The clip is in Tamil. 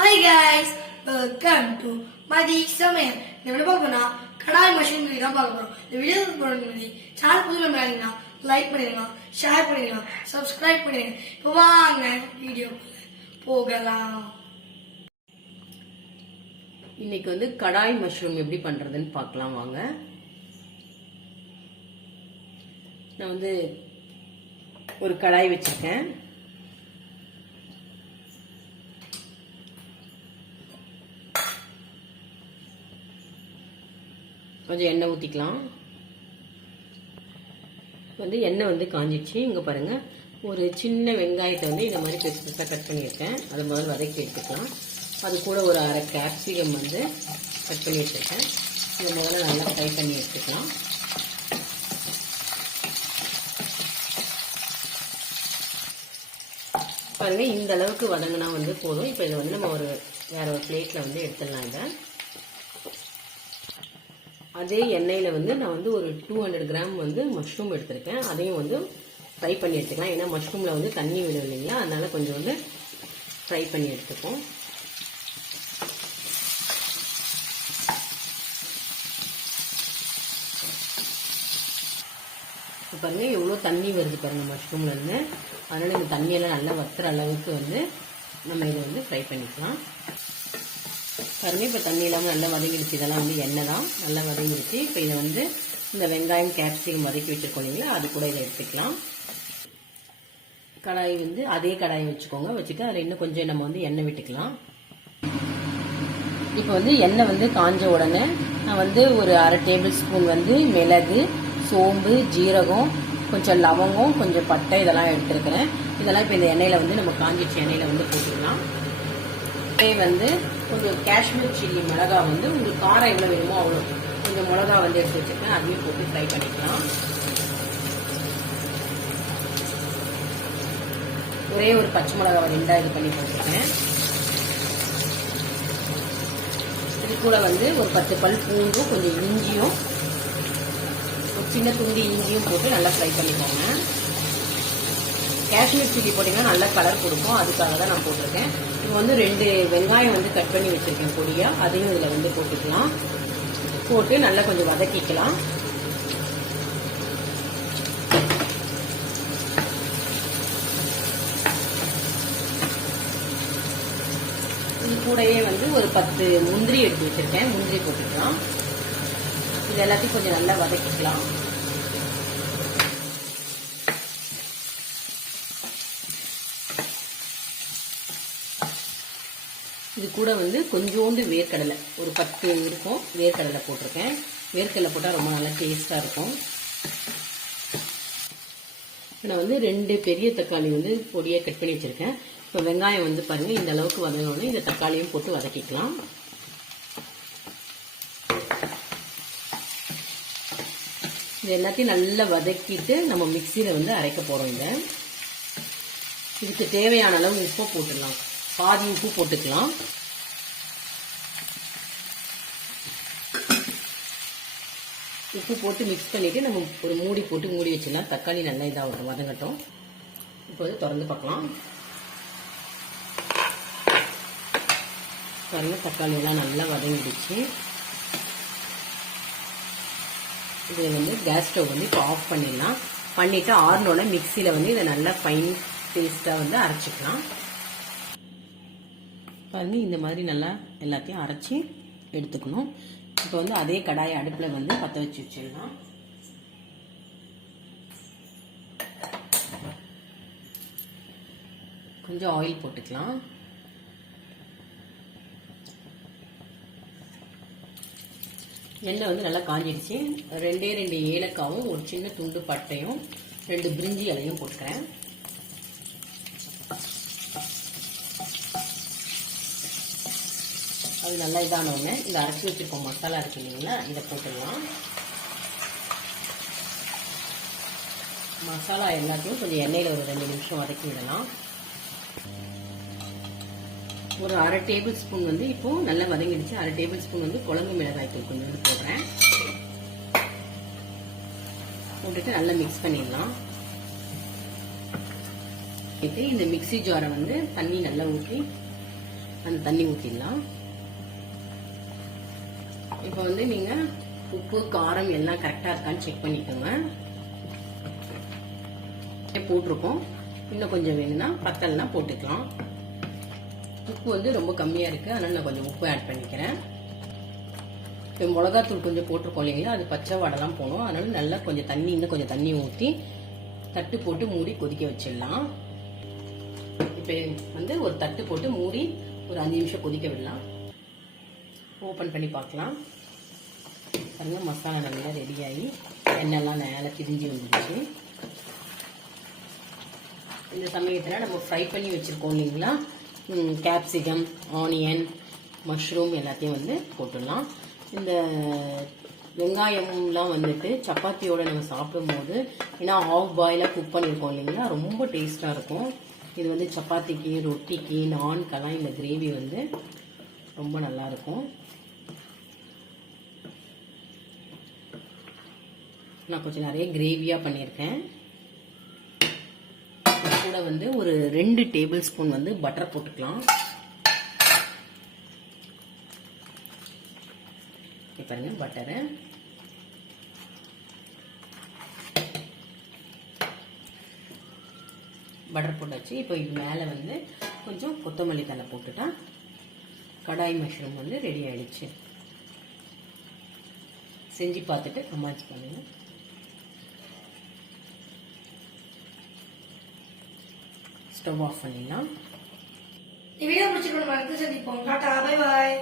Hi guys, welcome to my சமையல். இந்த வீடியோ பார்க்கணும்னா கடாய் மஷ்ரூம் வீடியோ தான் பார்க்க போறோம். இந்த வீடியோ போறதுக்கு சேனல் புதுமை மேலீங்கன்னா லைக் பண்ணிடுங்க, ஷேர் பண்ணிடுங்க, சப்ஸ்கிரைப் பண்ணிடுங்க. இப்போ வாங்க வீடியோ போகலாம். இன்னைக்கு கடாய் மஷ்ரூம் எப்படி பண்றதுன்னு பார்க்கலாம் வாங்க. நான் ஒரு கடாய் வச்சிருக்கேன். கொஞ்சம் எண்ணெய் ஊற்றிக்கலாம். எண்ணெய் காஞ்சிடுச்சு. இங்கே பாருங்க, ஒரு சின்ன வெங்காயத்தை இந்த மாதிரி பெருசு பெருசாக கட் பண்ணியிருக்கேன். அது முதல்ல வதக்கி எடுத்துக்கலாம். அது கூட ஒரு அரை கேப்சிகம் கட் பண்ணி வச்சுருக்கேன். இதை முதல்ல நல்லா ஃப்ரை பண்ணி எடுத்துக்கலாம். பாருங்க, இந்த அளவுக்கு வதங்கினா போதும். இப்போ இதை நம்ம வேற ஒரு பிளேட்டில் எடுத்துடலாம். இதை அதே எண்ணெயில் நான் ஒரு 200 கிராம் மஷ்ரூம் எடுத்திருக்கேன். அதையும் ஃப்ரை பண்ணி எடுத்துக்கலாம். ஏன்னா மஷ்ரூமில் தண்ணி விடும் இல்லைங்களா, அதனால கொஞ்சம் ஃப்ரை பண்ணி எடுத்துப்போம். பாருங்க, எவ்வளோ தண்ணி வருது பாருங்க மஷ்ரூம்லேருந்து. அதனால இந்த தண்ணியெல்லாம் நல்லா வத்துற அளவுக்கு நம்ம இதை ஃப்ரை பண்ணிக்கலாம். பாருங்க, இப்போ தண்ணி இல்லாமல் நல்லா வதங்கிடுச்சு. இதெல்லாம் எண்ணெய் தான், நல்லா வதங்கிடுச்சு. இப்போ இதை இந்த வெங்காயம் கேப்சிகம் வதக்கி வச்சிருக்கோம் இல்லைங்களா, அது கூட இதை எடுத்துக்கலாம். கடாய் அதே கடாயை வச்சுக்கோங்க. வச்சுட்டு அதில் இன்னும் கொஞ்சம் நம்ம எண்ணெய் விட்டுக்கலாம். இப்போ எண்ணெய் காஞ்ச உடனே நான் ஒரு அரை டேபிள் ஸ்பூன் மிளகு, சோம்பு, ஜீரகம், கொஞ்சம் லவங்கம், கொஞ்சம் பட்டை இதெல்லாம் எடுத்துருக்கிறேன். இதெல்லாம் இப்போ இந்த எண்ணெயில் நம்ம காஞ்சிச்சு எண்ணெயில் போட்டுக்கலாம். கொஞ்சம் காஷ்மீர் சில்லி மிளகா உங்களுக்கு காரம் எவ்வளோ வேணுமோ அவ்வளோ கொஞ்சம் மிளகா எடுத்து வச்சுருக்கேன். அதையும் போட்டு ஃப்ரை பண்ணிக்கலாம். ஒரே ஒரு பச்சை மிளகாவை 2 இது பண்ணி போட்டுருக்கேன். இது கூட ஒரு 10 பல் பூண்டும், கொஞ்சம் இஞ்சியும், ஒரு சின்ன துண்டு இஞ்சியும் போட்டு நல்லா ஃப்ரை பண்ணிக்கோங்க. காஷ்மீர் சில்லி போட்டிங்கன்னா நல்ல கலர் கொடுக்கும், அதுக்காக தான் நான் போட்டிருக்கேன். இப்போ 2 வெங்காயம் கட் பண்ணி வச்சிருக்கேன் பொடியா, அதையும் இதில் போட்டுக்கலாம். போட்டு நல்லா கொஞ்சம் வதக்கிக்கலாம். இது கூடயே ஒரு 10 முந்திரி எடுத்து வச்சிருக்கேன். முந்திரி போட்டுக்கலாம். இது எல்லாத்தையும் கொஞ்சம் நல்லா வதக்கிக்கலாம். இது கூட கொஞ்சோண்டு வேர்க்கடலை, ஒரு 10 இருக்கும் வேர்க்கடலை போட்டிருக்கேன். வேர்க்கடலை போட்டால் ரொம்ப நல்லா டேஸ்டாக இருக்கும். நான் 2 பெரிய தக்காளி பொடியாக கட் பண்ணி வச்சுருக்கேன். இப்போ வெங்காயம் பாருங்க, இந்த அளவுக்கு வதங்கணும். இந்த தக்காளியும் போட்டு வதக்கிக்கலாம். இது எல்லாத்தையும் நல்லா வதக்கிட்டு நம்ம மிக்சியில் அரைக்க போகிறோம். இதுக்கு தேவையான அளவு உப்பு போட்டுடலாம். பாதி உப்பு போட்டுக்கலாம். உப்பு போட்டு மிக்ஸ் பண்ணிட்டு நம்ம ஒரு மூடி போட்டு மூடி வச்சிடலாம். தக்காளி நல்லா இதாகட்டும், வதங்கட்டும். இப்போ திறந்து பார்க்கலாம். பாருங்க, தக்காளி எல்லாம் நல்லா வதங்கிடுச்சு. இது கேஸ் ஸ்டவ் இப்போ ஆஃப் பண்ணிடலாம். பண்ணிட்டு ஆறுனோட மிக்சியில் இதை நல்லா ஃபைன் பேஸ்ட்டாக அரைச்சிக்கலாம். பாருங்க, இந்த மாதிரி நல்லா எல்லாத்தையும் அரைச்சி எடுத்துக்கணும். இப்போ அதே கடாயை அடுப்பில் பற்ற வச்சு வச்சிடலாம். கொஞ்சம் ஆயில் போட்டுக்கலாம். எண்ணெய் நல்லா காஞ்சிடுச்சு. 2 ஏலக்காவும், ஒரு சின்ன துண்டு பட்டையும், 2 பிரிஞ்சி இலையும் போட்டுக்கிறேன். அது நல்லா இதானோடனே இந்த அரைச்சி வச்சிருக்கோம் மசாலா இருக்கு இல்லைங்களா, இதை போட்டுடலாம். மசாலா எல்லாத்தையும் கொஞ்சம் எண்ணெயில் ஒரு 2 நிமிஷம் வதக்கி விடலாம். ஒரு அரை டேபிள் ஸ்பூன் இப்போ நல்லா வதங்கிடுச்சு. அரை டேபிள் ஸ்பூன் குழம்பு மிளகாய் தூள் கொஞ்சம் போடுறேன். போட்டுட்டு நல்லா மிக்ஸ் பண்ணிடலாம். இந்த மிக்ஸி ஜாரை தண்ணி நல்லா ஊற்றி அந்த தண்ணி ஊற்றிடலாம். இப்போ வந்து நீங்கள் உப்பு காரம் எல்லாம் கரெக்டாக இருக்கான்னு செக் பண்ணிக்கோங்க. போட்டிருக்கோம், இன்னும் கொஞ்சம் வேணும்னா பத்தல்னா போட்டுக்கலாம். உப்பு வந்து ரொம்ப கம்மியாக இருக்குது, அதனால் நான் கொஞ்சம் உப்பு ஆட் பண்ணிக்கிறேன். இப்போ மிளகாத்தூள் கொஞ்சம் போட்டிருக்கோம் இல்லைங்களா, அது பச்சை வடைலாம் போகணும். அதனால நல்லா கொஞ்சம் தண்ணி, இன்னும் கொஞ்சம் தண்ணி ஊற்றி தட்டு போட்டு மூடி கொதிக்க வச்சிடலாம். இப்போ வந்து ஒரு தட்டு போட்டு மூடி ஒரு 5 நிமிஷம் கொதிக்க விடலாம். ஓப்பன் பண்ணி பார்க்கலாம். பாருங்க, மசாலா நல்லா ரெடியாகி எண்ணெய்லாம் மேலே பிரிஞ்சு வந்துடுச்சு. இந்த சமயத்தில் நம்ம ஃப்ரை பண்ணி வச்சுருக்கோம் இல்லைங்களா, கேப்சிகம், ஆனியன், மஷ்ரூம் எல்லாத்தையும் வந்து போட்டுடலாம். இந்த வெங்காயம்லாம் வந்துட்டு சப்பாத்தியோட நம்ம சாப்பிடும்போது, ஏன்னா ஆஃப் பாயிலாக குக் பண்ணியிருக்கோம் இல்லைங்களா, ரொம்ப டேஸ்ட்டாக இருக்கும். இது வந்து சப்பாத்திக்கு, ரொட்டிக்கு, நான்கெல்லாம் இந்த கிரேவி வந்து ரொம்ப நல்லாயிருக்கும். நான் கொஞ்சம் நிறைய கிரேவியாக பண்ணியிருக்கேன். கூட வந்து ஒரு 2 டேபிள் ஸ்பூன் வந்து பட்டர் போட்டுக்கலாம். பாருங்க, பட்டரை பட்டர் போட்டாச்சு. இப்போ இது மேலே வந்து கொஞ்சம் கொத்தமல்லி தழை போட்டுட்டா கடாய் மஷ்ரூம் வந்து ரெடி ஆயிடுச்சு. செஞ்சு பார்த்துட்டு கமெண்ட்ஸ் பண்ணுங்க. ஸ்டவ் ஆஃப் பண்ணிடலாம். இந்த வீடியோ பிடிச்சிருக்கோம், சந்திப்போம். Tata, bye bye.